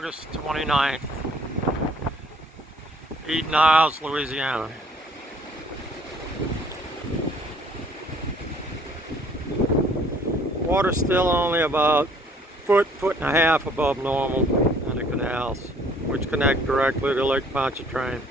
August 29th, Eden Isles, Louisiana. Water's still only about foot and a half above normal in the canals, which connect directly to Lake Pontchartrain.